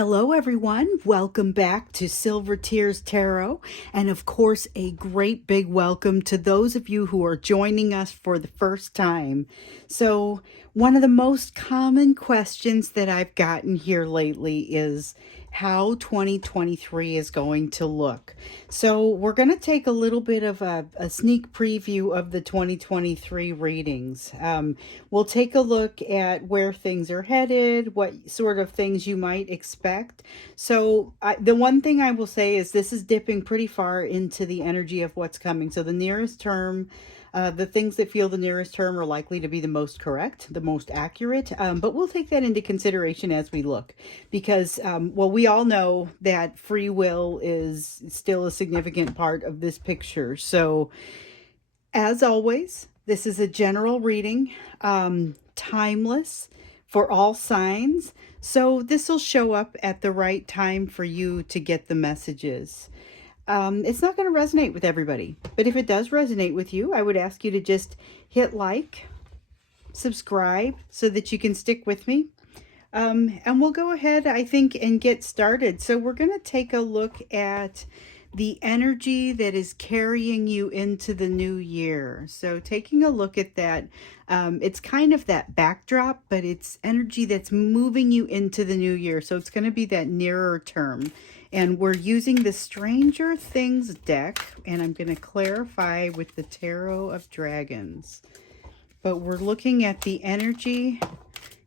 Hello, everyone. Welcome back to Silver Tears Tarot. And of course, a great big welcome to those of you who are joining us for the first time. So, one of the most common questions that I've gotten here lately is how 2023 is going to look. So, we're going to take a little bit of a sneak preview of the 2023 readings. We'll take a look at where things are headed, what sort of things you might expect. So the one thing I will say is this is dipping pretty far into the energy of what's coming. So the nearest term, the things that feel the nearest term are likely to be the most correct, the most accurate. But we'll take that into consideration as we look because, well, we all know that free will is still a significant part of this picture. So as always, this is a general reading, timeless for all signs. So this will show up at the right time for you to get the messages. It's not going to resonate with everybody, but if it does resonate with you, I would ask you to just hit like, subscribe so that you can stick with me. And we'll go ahead, I think, and get started. So we're going to take a look at the energy that is carrying you into the new year. So taking a look at that, it's kind of that backdrop, but it's energy that's moving you into the new year. So it's going to be that nearer term. And we're using the Stranger Things deck, and I'm going to clarify with the Tarot of Dragons. But we're looking at the energy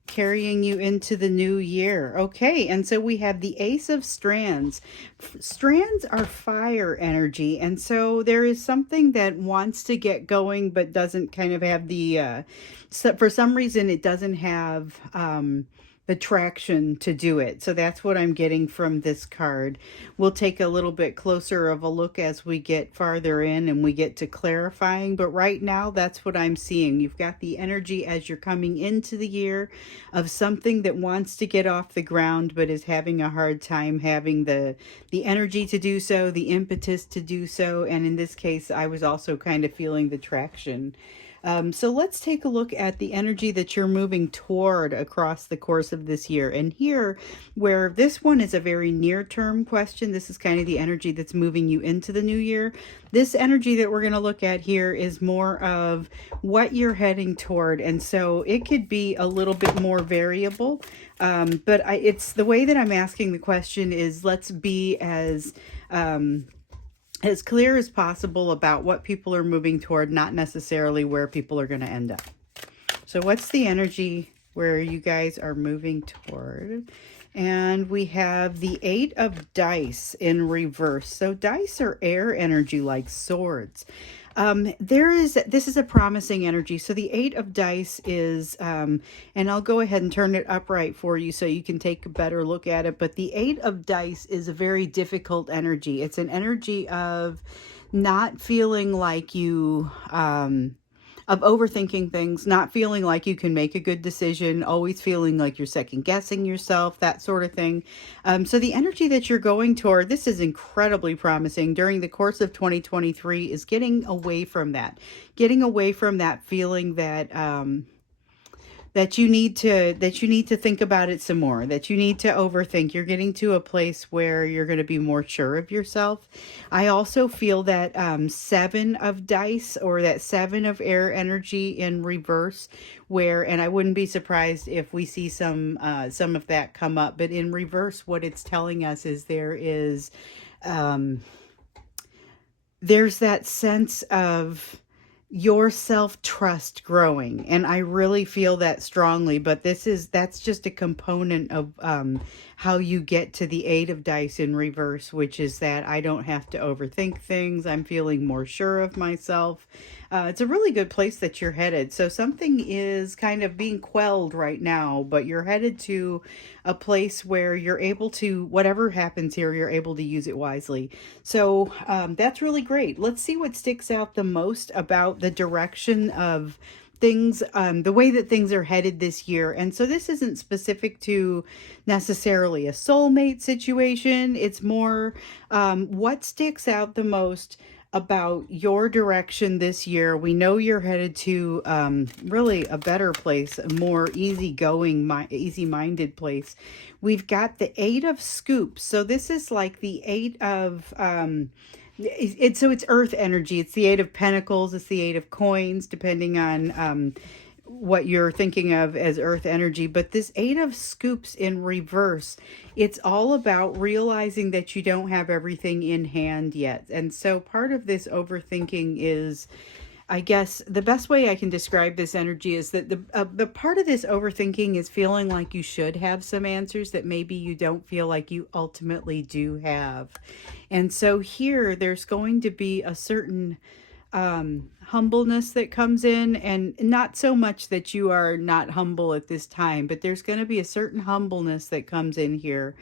carrying you into the new year. Okay, and so we have the Ace of Strands. Strands are fire energy, and so there is something that wants to get going but doesn't kind of have the, for some reason it doesn't have the traction to do it. So that's what I'm getting from this card. We'll take a little bit closer of a look as we get farther in and we get to clarifying, but right now that's what I'm seeing. You've got the energy as you're coming into the year of something that wants to get off the ground but is having a hard time having the energy to do so, the impetus to do so, and in this case I was also kind of feeling the traction. So let's take a look at the energy that you're moving toward across the course of this year. And here, where this one is a very near-term question, this is kind of the energy that's moving you into the new year. This energy that we're going to look at here is more of what you're heading toward. And so it could be a little bit more variable. But it's the way that I'm asking the question is let's be as clear as possible about what people are moving toward, not necessarily where people are going to end up. So what's the energy where you guys are moving toward? And we have the Eight of Dice in reverse. So dice are air energy like swords. This is a promising energy. So the Eight of Dice is, and I'll go ahead and turn it upright for you so you can take a better look at it. But the Eight of Dice is a very difficult energy. It's an energy of not feeling like you, of overthinking things, not feeling like you can make a good decision, always feeling like you're second guessing yourself, that sort of thing. So the energy that you're going toward, this is incredibly promising during the course of 2023 is getting away from that feeling that, that you need to think about it some more, that you need to overthink. You're getting to a place where you're going to be more sure of yourself. I also feel that Seven of Dice, or that Seven of Air energy in reverse, where, and I wouldn't be surprised if we see some of that come up, but in reverse, what it's telling us is there's that sense of your self-trust growing, and I really feel that strongly. But that's just a component of how you get to the Eight of Dice in reverse, which is that I don't have to overthink things. I'm feeling more sure of myself. It's a really good place that you're headed. So something is kind of being quelled right now, but you're headed to a place where you're able to, whatever happens here, you're able to use it wisely. So that's really great. Let's see what sticks out the most about the direction of things, the way that things are headed this year. And so this isn't specific to necessarily a soulmate situation. It's more what sticks out the most about your direction this year. We know you're headed to really a better place, a more easygoing, easy-minded place. We've got the Eight of Scoops. So this is like the Eight of so it's Earth energy. It's the Eight of Pentacles. It's the Eight of Coins, depending on what you're thinking of as earth energy. But this Eight of Scoops in reverse, it's all about realizing that you don't have everything in hand yet. And so part of this overthinking is, I guess the best way I can describe this energy is that the part of this overthinking is feeling like you should have some answers that maybe you don't feel like you ultimately do have. And so here there's going to be a certain humbleness that comes in, and not so much that you are not humble at this time, but there's going to be a certain humbleness that comes in here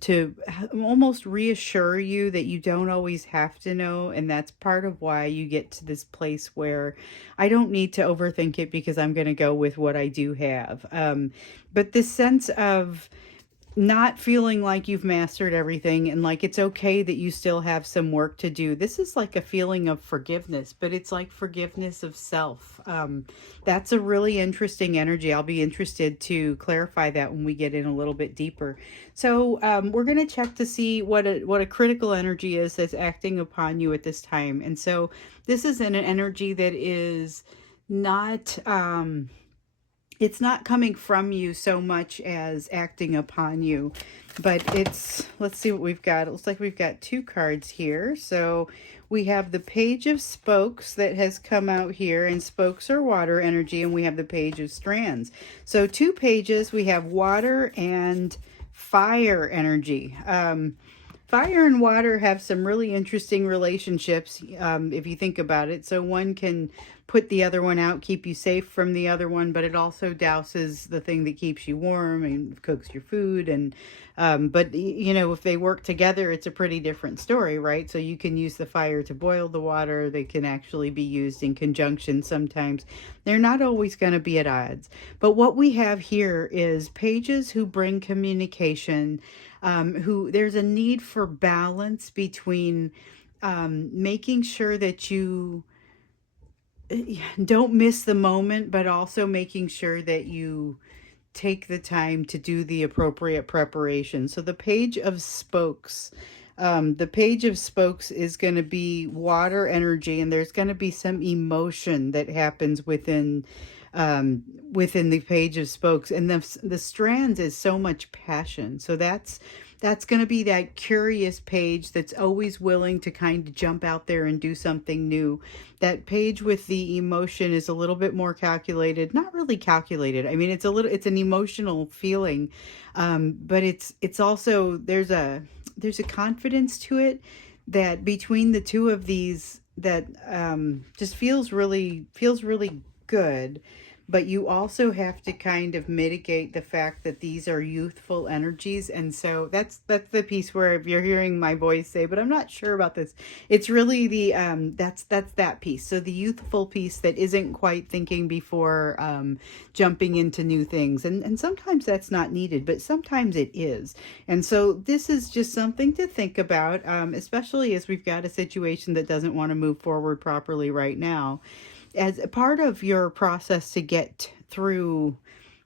to almost reassure you that you don't always have to know. And that's part of why you get to this place where I don't need to overthink it because I'm going to go with what I do have. But this sense of not feeling like you've mastered everything and like it's okay that you still have some work to do. This is like a feeling of forgiveness, but it's like forgiveness of self. That's a really interesting energy. I'll be interested to clarify that when we get in a little bit deeper. So we're going to check to see what a critical energy is that's acting upon you at this time. And so this is an energy that is not it's not coming from you so much as acting upon you, but let's see what we've got. It looks like we've got two cards here. So we have the Page of Spokes that has come out here, and spokes are water energy, and we have the Page of Strands. So two pages, we have water and fire energy. Fire and water have some really interesting relationships, if you think about it. So one can put the other one out, keep you safe from the other one, but it also douses the thing that keeps you warm and cooks your food. And but you know, if they work together, it's a pretty different story, right? So you can use the fire to boil the water. They can actually be used in conjunction sometimes. They're not always going to be at odds. But what we have here is pages who bring communication, who there's a need for balance between making sure that you don't miss the moment, but also making sure that you take the time to do the appropriate preparation. So the Page of Spokes. The Page of Spokes is going to be water energy, and there's going to be some emotion that happens within the Page of Spokes, and the Strands is so much passion. So that's going to be that curious page that's always willing to kind of jump out there and do something new. That page with the emotion is a little bit more calculated, not really calculated. I mean, it's an emotional feeling, but it's also there's a confidence to it that between the two of these that just feels really good. But you also have to kind of mitigate the fact that these are youthful energies. And so that's the piece where if you're hearing my voice say, but I'm not sure about this, it's really the that's that piece. So the youthful piece that isn't quite thinking before jumping into new things. And sometimes that's not needed, but sometimes it is. And so this is just something to think about, especially as we've got a situation that doesn't want to move forward properly right now. As a part of your process to get through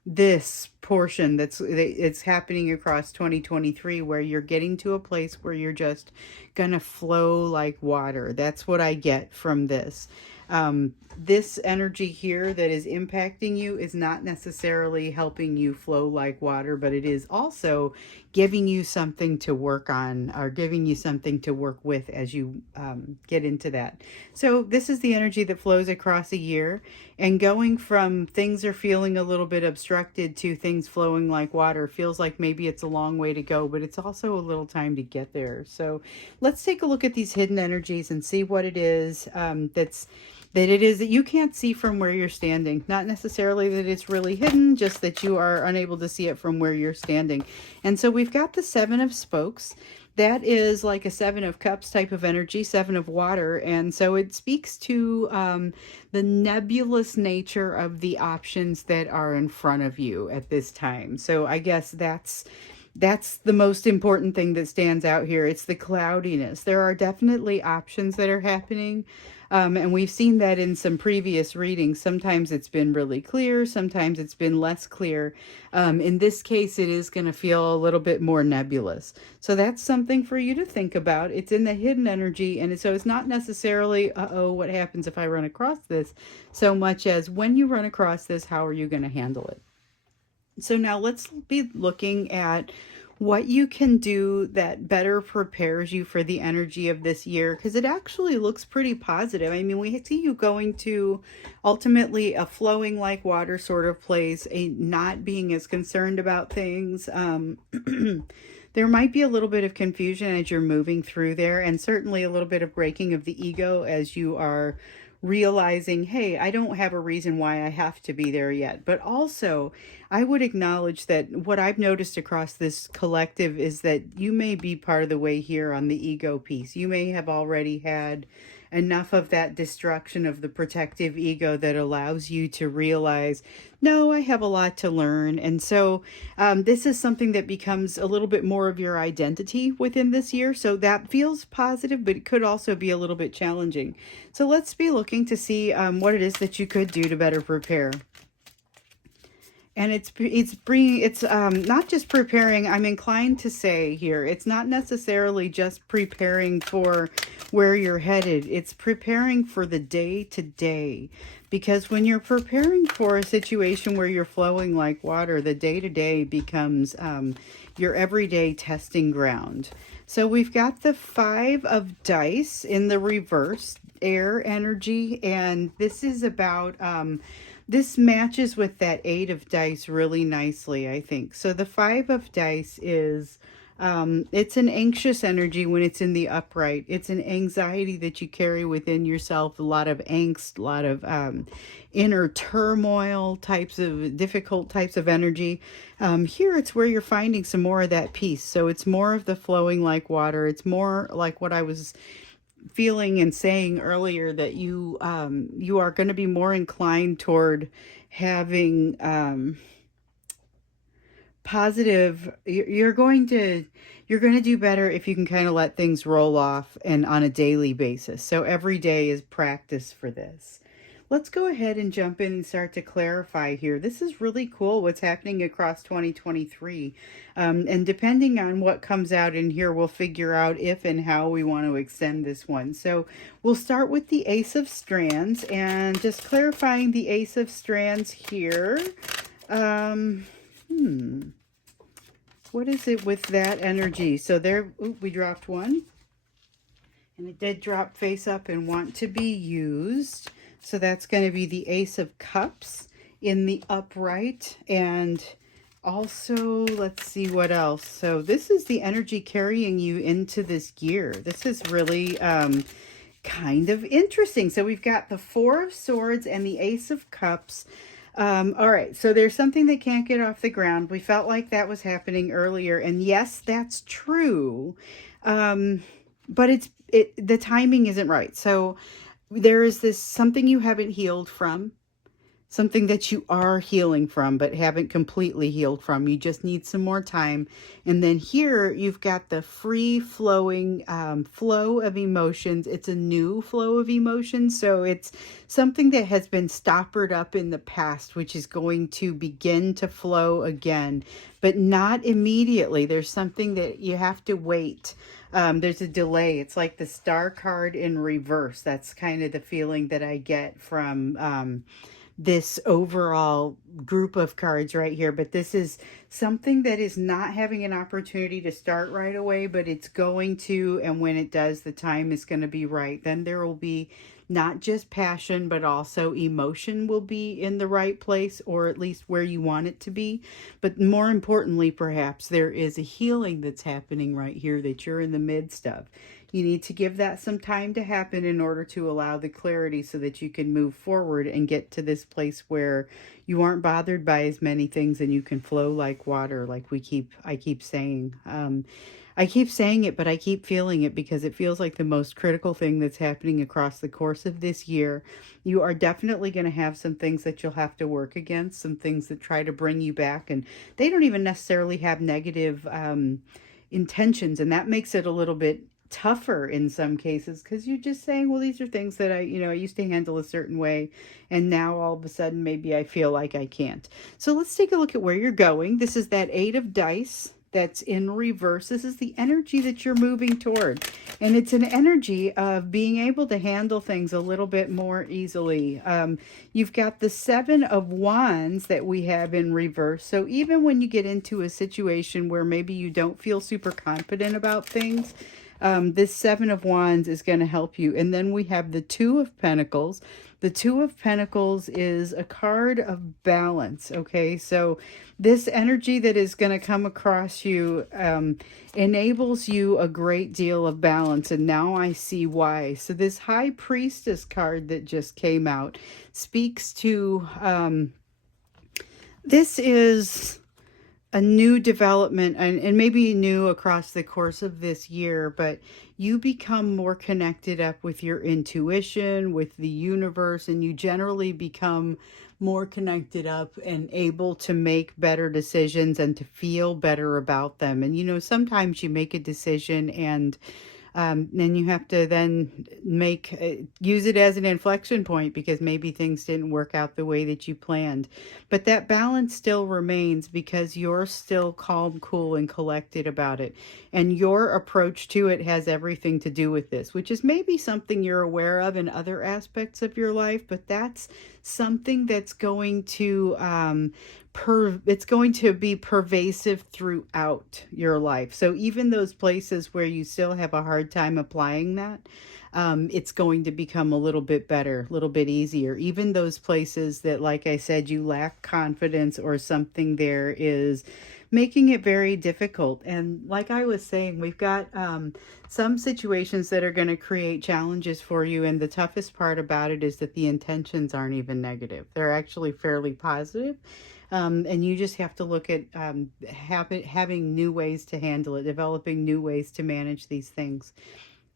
this portion it's happening across 2023, where you're getting to a place where you're just gonna flow like water. That's what I get from this. This energy here that is impacting you is not necessarily helping you flow like water, but it is also giving you something to work on, or giving you something to work with as you get into that. So this is the energy that flows across a year, and going from things are feeling a little bit obstructed to things flowing like water feels like maybe it's a long way to go, but it's also a little time to get there. So let's take a look at these hidden energies and see what it is that you can't see from where you're standing. Not necessarily that it's really hidden, just that you are unable to see it from where you're standing. And so we've got the Seven of Spokes. That is like a Seven of Cups type of energy, Seven of Water. And so it speaks to the nebulous nature of the options that are in front of you at this time. So I guess That's the most important thing that stands out here. It's the cloudiness. There are definitely options that are happening. And we've seen that in some previous readings. Sometimes it's been really clear, sometimes it's been less clear. In this case, it is going to feel a little bit more nebulous. So that's something for you to think about. It's in the hidden energy. And so it's not necessarily, uh-oh, what happens if I run across this, so much as when you run across this, how are you going to handle it? So now let's be looking at what you can do that better prepares you for the energy of this year, because it actually looks pretty positive. I mean, we see you going to ultimately a flowing like water sort of place, a not being as concerned about things. There might be a little bit of confusion as you're moving through there, and certainly a little bit of breaking of the ego as you are realizing, hey, I don't have a reason why I have to be there yet. But also, I would acknowledge that what I've noticed across this collective is that you may be part of the way here on the ego piece. You may have already had enough of that destruction of the protective ego that allows you to realize, no, I have a lot to learn. And so this is something that becomes a little bit more of your identity within this year. So that feels positive, but it could also be a little bit challenging. So let's be looking to see what it is that you could do to better prepare. And it's not just preparing. I'm inclined to say here, it's not necessarily just preparing for where you're headed. It's preparing for the day to day, because when you're preparing for a situation where you're flowing like water, the day to day becomes your everyday testing ground. So we've got the 5 of dice in the reverse, air energy, and this is about this matches with that 8 of dice really nicely, I think. So the 5 of dice is it's an anxious energy when it's in the upright. It's an anxiety that you carry within yourself, a lot of angst, a lot of inner turmoil, types of difficult types of energy. Here it's where you're finding some more of that peace. So it's more of the flowing like water. It's more like what I was feeling and saying earlier, that you are going to be more inclined toward having positive. You're going to do better if you can kind of let things roll off and on a daily basis. So every day is practice for this. Let's go ahead and jump in and start to clarify here. This is really cool what's happening across 2023. And depending on what comes out in here, we'll figure out if and how we want to extend this one. So we'll start with the Ace of Strands, and just clarifying the Ace of Strands here. Um, what is it with that energy? So there, we dropped one. And it did drop face up and want to be used. So that's going to be the Ace of Cups in the upright. And also, let's see what else. So this is the energy carrying you into this year. This is really kind of interesting. So we've got the 4 of Swords and the Ace of Cups. All right, so there's something that can't get off the ground. We felt like that was happening earlier. And yes, that's true. But the timing isn't right. So there is this something you haven't healed from, something that you are healing from but haven't completely healed from. You just need some more time. And then here you've got the free flowing flow of emotions. It's a new flow of emotions. So it's something that has been stoppered up in the past, which is going to begin to flow again, but not immediately. There's something that you have to wait. There's a delay. It's like the Star card in reverse. That's kind of the feeling that I get from this overall group of cards right here. But this is something that is not having an opportunity to start right away, but it's going to, and when it does, the time is going to be right. Then there will be not just passion, but also emotion will be in the right place, or at least where you want it to be. But more importantly, perhaps there is a healing that's happening right here that you're in the midst of. You need to give that some time to happen in order to allow the clarity so that you can move forward and get to this place where you aren't bothered by as many things and you can flow like water, like I keep saying. I keep saying it, but I keep feeling it because it feels like the most critical thing that's happening across the course of this year. You are definitely going to have some things that you'll have to work against, some things that try to bring you back, and they don't even necessarily have negative intentions, and that makes it a little bit tougher in some cases because you're just saying, well, these are things that I used to handle a certain way, and now all of a sudden maybe I feel like I can't. So let's take a look at where you're going. This is that 8 of dice that's in reverse. This is the energy that you're moving toward. And it's an energy of being able to handle things a little bit more easily. You've got the 7 of Wands that we have in reverse. So even when you get into a situation where maybe you don't feel super confident about things, this 7 of Wands is going to help you. And then we have the 2 of Pentacles. The 2 of Pentacles is a card of balance. Okay, so this energy that is going to come across you enables you a great deal of balance. And now I see why. So this High Priestess card that just came out speaks to this is a new development, and maybe new across the course of this year, but you become more connected up with your intuition, with the universe, and you generally become more connected up and able to make better decisions and to feel better about them. And sometimes you make a decision and then you have to then use it as an inflection point because maybe things didn't work out the way that you planned. But that balance still remains because you're still calm, cool, and collected about it. And your approach to it has everything to do with this, which is maybe something you're aware of in other aspects of your life, but that's something that's going to it's going to be pervasive throughout your life. So even those places where you still have a hard time applying that, it's going to become a little bit better, a little bit easier. Even those places that, like I said, you lack confidence or something there is making it very difficult. And like I was saying, we've got some situations that are going to create challenges for you. And the toughest part about it is that the intentions aren't even negative. They're actually fairly positive. And you just have to look at having new ways to handle it, developing new ways to manage these things.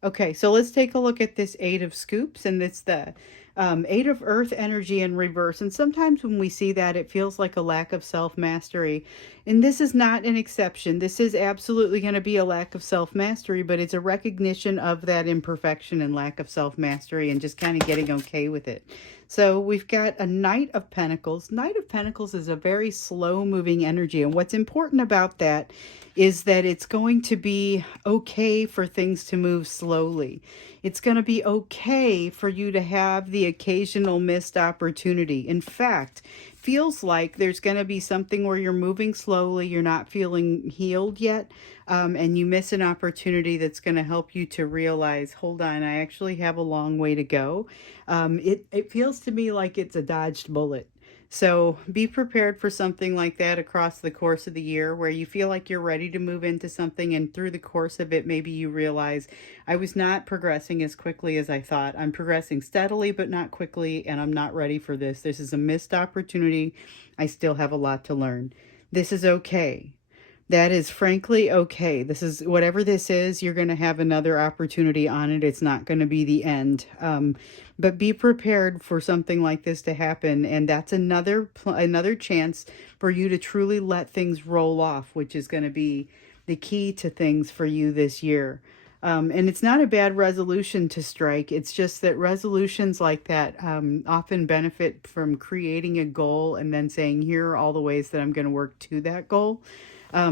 Okay, so let's take a look at this 8 of Scoops, and it's the 8 of Earth energy in reverse. And sometimes when we see that, it feels like a lack of self-mastery. And this is not an exception. This is absolutely going to be a lack of self-mastery, but it's a recognition of that imperfection and lack of self-mastery and just kind of getting okay with it. So we've got a Knight of Pentacles. Knight of Pentacles is a very slow-moving energy, and what's important about that is that it's going to be okay for things to move slowly. It's going to be okay for you to have the occasional missed opportunity. In fact, feels like there's going to be something where you're moving slowly, you're not feeling healed yet, and you miss an opportunity that's going to help you to realize, hold on, I actually have a long way to go. It feels to me like it's a dodged bullet. So be prepared for something like that across the course of the year where you feel like you're ready to move into something, and through the course of it, maybe you realize I was not progressing as quickly as I thought. I'm progressing steadily, but not quickly, and I'm not ready for this. This is a missed opportunity. I still have a lot to learn. This is okay. That is frankly okay. This is whatever this is, you're going to have another opportunity on it. It's not going to be the end. But be prepared for something like this to happen. And that's another chance for you to truly let things roll off, which is going to be the key to things for you this year. And it's not a bad resolution to strike. It's just that resolutions like that often benefit from creating a goal and then saying, here are all the ways that I'm going to work to that goal.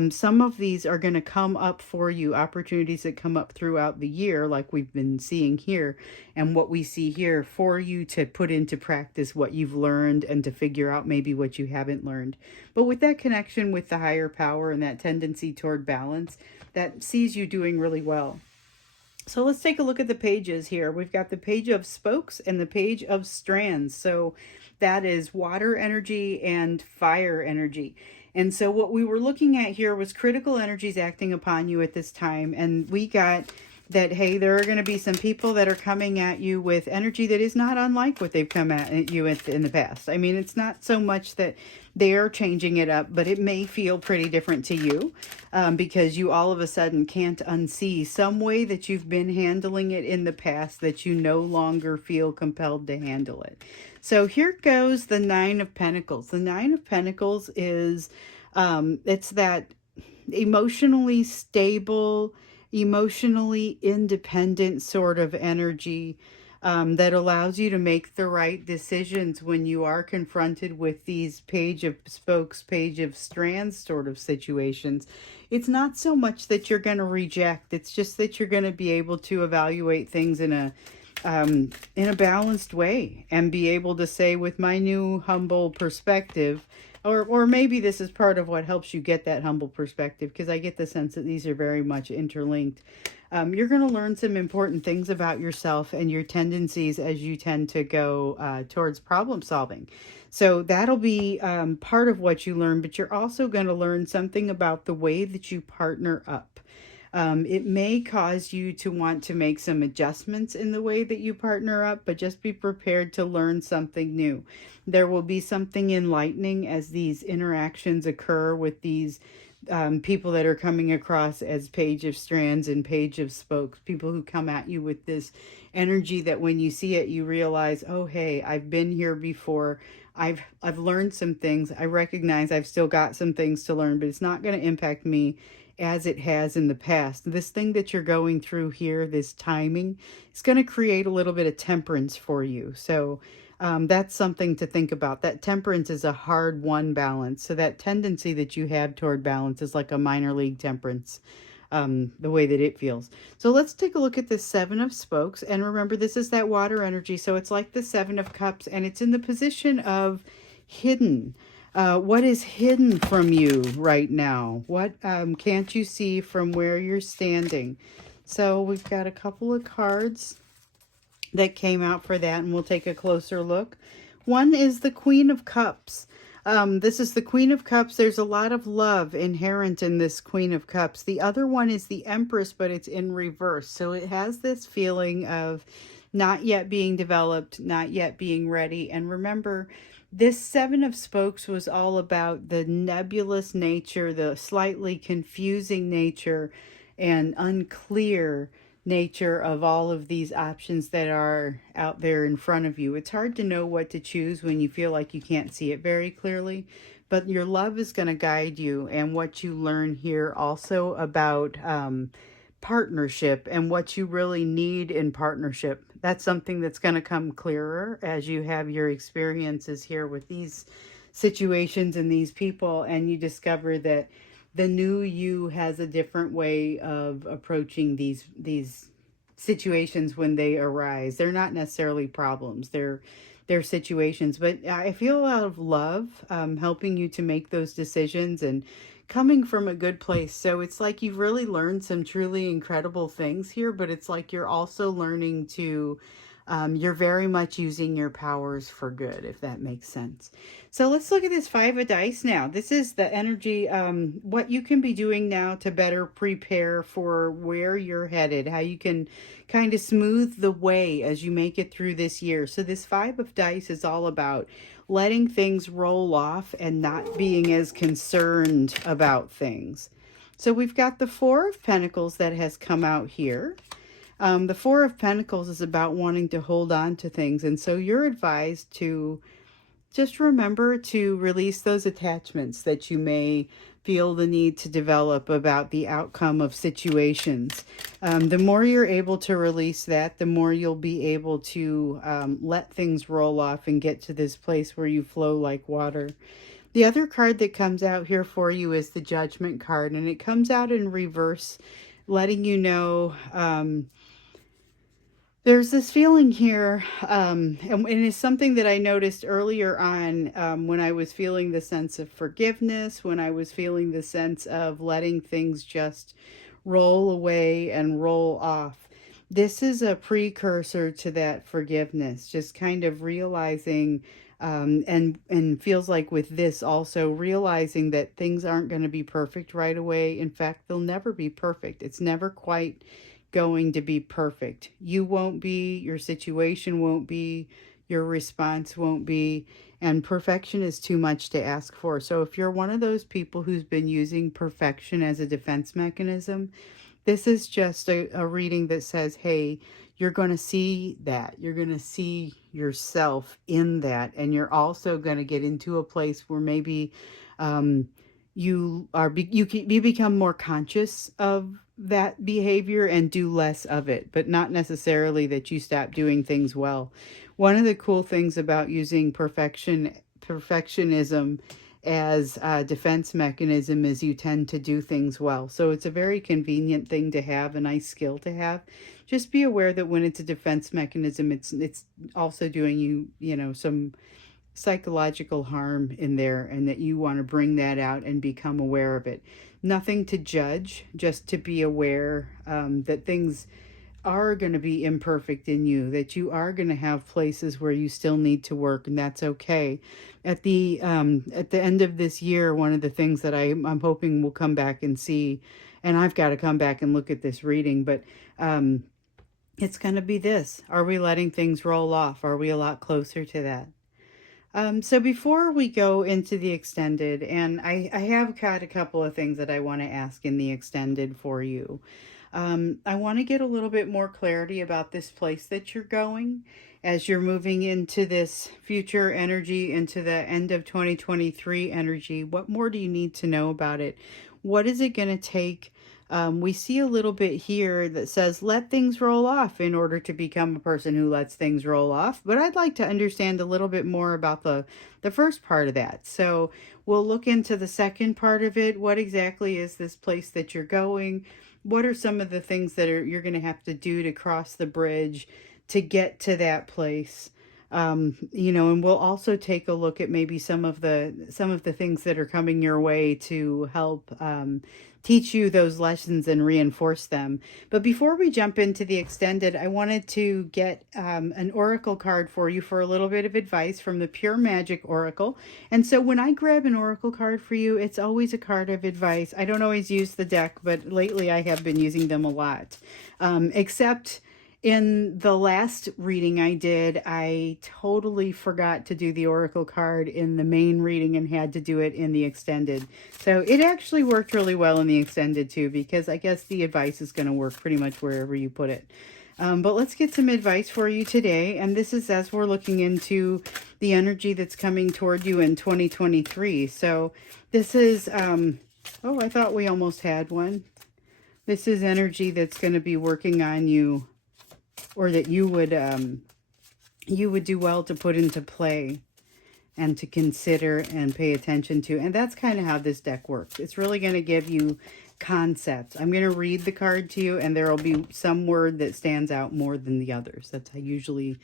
Some of these are going to come up for you, opportunities that come up throughout the year, like we've been seeing here, and what we see here for you to put into practice what you've learned and to figure out maybe what you haven't learned. But with that connection with the higher power and that tendency toward balance, that sees you doing really well. So let's take a look at the pages here. We've got the Page of Spokes and the Page of Strands. So that is water energy and fire energy. And so what we were looking at here was critical energies acting upon you at this time. And we got that, hey, there are going to be some people that are coming at you with energy that is not unlike what they've come at you in the past. I mean, it's not so much that they're changing it up, but it may feel pretty different to you, because you all of a sudden can't unsee some way that you've been handling it in the past that you no longer feel compelled to handle it. So here goes the Nine of Pentacles. The Nine of Pentacles is, it's that emotionally stable, emotionally independent sort of energy, that allows you to make the right decisions when you are confronted with these page of spokes, page of strands sort of situations. It's not so much that you're going to reject, it's just that you're going to be able to evaluate things in a balanced way and be able to say, with my new humble perspective, or maybe this is part of what helps you get that humble perspective, because I get the sense that these are very much interlinked. You're going to learn some important things about yourself and your tendencies as you tend to go towards problem solving. So that'll be part of what you learn, but you're also going to learn something about the way that you partner up. It may cause you to want to make some adjustments in the way that you partner up, but just be prepared to learn something new. There will be something enlightening as these interactions occur with these people that are coming across as page of strands and page of spokes, people who come at you with this energy that when you see it, you realize, oh, hey, I've been here before. I've learned some things. I recognize I've still got some things to learn, but it's not going to impact me as it has in the past. This thing that you're going through here, this timing, is going to create a little bit of temperance for you. So that's something to think about. That temperance is a hard won balance. So that tendency that you have toward balance is like a minor league temperance, the way that it feels. So let's take a look at the Seven of Spokes. And remember, this is that water energy. So it's like the Seven of Cups, and it's in the position of hidden. What is hidden from you right now? What can't you see from where you're standing? So we've got a couple of cards that came out for that, and we'll take a closer look. One is the Queen of Cups. This is the Queen of Cups. There's a lot of love inherent in this Queen of Cups. The other one is the Empress, but it's in reverse. So it has this feeling of not yet being developed, not yet being ready. And remember, this Seven of Spokes was all about the nebulous nature, the slightly confusing nature, and unclear nature of all of these options that are out there in front of you. It's hard to know what to choose when you feel like you can't see it very clearly, but your love is going to guide you, and what you learn here also about partnership and what you really need in partnership. That's something that's going to come clearer as you have your experiences here with these situations and these people, and you discover that the new you has a different way of approaching these situations when they arise. They're not necessarily problems. They're situations, but I feel a lot of love helping you to make those decisions and coming from a good place. So it's like you've really learned some truly incredible things here, but it's like you're also learning to you're very much using your powers for good, if that makes sense. So let's look at this Five of Dice now. This is the energy, what you can be doing now to better prepare for where you're headed, how you can kind of smooth the way as you make it through this year. So this Five of Dice is all about letting things roll off and not being as concerned about things. So we've got the Four of Pentacles that has come out here. The Four of Pentacles is about wanting to hold on to things. And so you're advised to just remember to release those attachments that you may feel the need to develop about the outcome of situations. The more you're able to release that, the more you'll be able to let things roll off and get to this place where you flow like water. The other card that comes out here for you is the Judgment card, and it comes out in reverse, letting you know there's this feeling here, and it's something that I noticed earlier on when I was feeling the sense of forgiveness, when I was feeling the sense of letting things just roll away and roll off. This is a precursor to that forgiveness, just kind of realizing, and feels like with this also realizing that things aren't going to be perfect right away. In fact, they'll never be perfect. It's never quite going to be perfect. You won't be, your situation won't be, your response won't be, and perfection is too much to ask for. So if you're one of those people who's been using perfection as a defense mechanism, this is just a reading that says, hey, you're going to see that. You're going to see yourself in that. And you're also going to get into a place where maybe um, you become more conscious of that behavior and do less of it, but not necessarily that you stop doing things well. One of the cool things about using perfectionism as a defense mechanism is you tend to do things well. So it's a very convenient thing to have, a nice skill to have. Just be aware that when it's a defense mechanism, it's also doing you, some psychological harm in there, and that you want to bring that out and become aware of it. Nothing to judge, just to be aware that things are going to be imperfect in you, that you are going to have places where you still need to work, and that's okay. At the end of this year, one of the things that I'm hoping we'll come back and see, and I've got to come back and look at this reading, but it's going to be this: are we letting things roll off? Are we a lot closer to that? So before we go into the extended, and I have got a couple of things that I want to ask in the extended for you. I want to get a little bit more clarity about this place that you're going as you're moving into this future energy, into the end of 2023 energy. What more do you need to know about it? What is it going to take? We see a little bit here that says, let things roll off in order to become a person who lets things roll off. But I'd like to understand a little bit more about the first part of that. So we'll look into the second part of it. What exactly is this place that you're going? What are some of the things that you're going to have to do to cross the bridge to get to that place? And we'll also take a look at maybe some of the things that are coming your way to help teach you those lessons and reinforce them. But before we jump into the extended, I wanted to get an oracle card for you for a little bit of advice from the Pure Magic Oracle. And so when I grab an oracle card for you, it's always a card of advice. I don't always use the deck, but lately I have been using them a lot. Except in the last reading I did, I totally forgot to do the oracle card in the main reading and had to do it in the extended. So it actually worked really well in the extended too, because I guess the advice is going to work pretty much wherever you put it. But let's get some advice for you today. And this is as we're looking into the energy that's coming toward you in 2023. So this is, oh, I thought we almost had one. This is energy that's going to be working on you, or that you would do well to put into play and to consider and pay attention to. And that's kind of how this deck works. It's really going to give you concepts. I'm going to read the card to you, and there will be some word that stands out more than the others. That's usually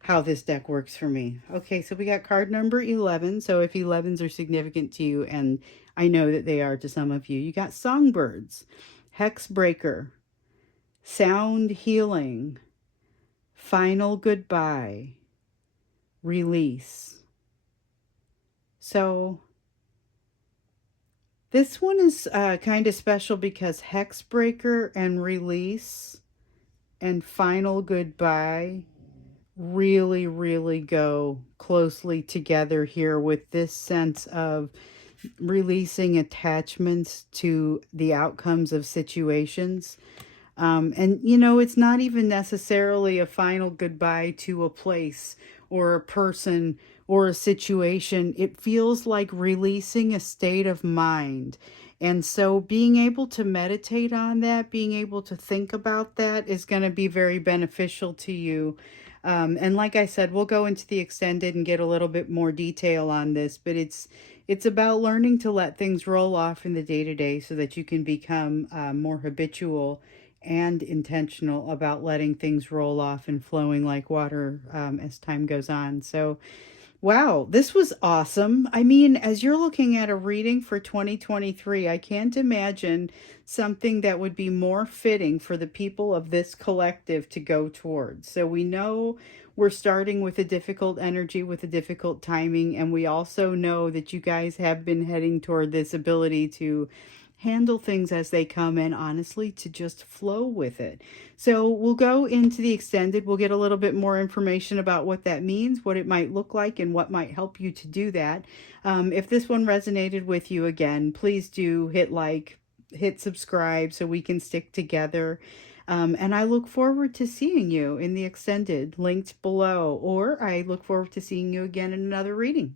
how this deck works for me. Okay, so we got card number 11. So if 11s are significant to you, and I know that they are to some of you, you got Songbirds, Hex Breaker, Sound Healing, Final Goodbye, Release. So this one is kind of special because Hexbreaker and Release and Final Goodbye really, really go closely together here, with this sense of releasing attachments to the outcomes of situations. And, it's not even necessarily a final goodbye to a place or a person or a situation. It feels like releasing a state of mind. And so being able to meditate on that, being able to think about that is going to be very beneficial to you. And like I said, we'll go into the extended and get a little bit more detail on this, but it's about learning to let things roll off in the day-to-day so that you can become more habitual and intentional about letting things roll off and flowing like water as time goes on. So, wow, this was awesome. I mean, as you're looking at a reading for 2023, I can't imagine something that would be more fitting for the people of this collective to go towards. So we know we're starting with a difficult energy, with a difficult timing, and we also know that you guys have been heading toward this ability to handle things as they come, and honestly, to just flow with it. So we'll go into the extended. We'll get a little bit more information about what that means, what it might look like, and what might help you to do that. If this one resonated with you, again, please do hit like, hit subscribe so we can stick together. And I look forward to seeing you in the extended linked below, or I look forward to seeing you again in another reading.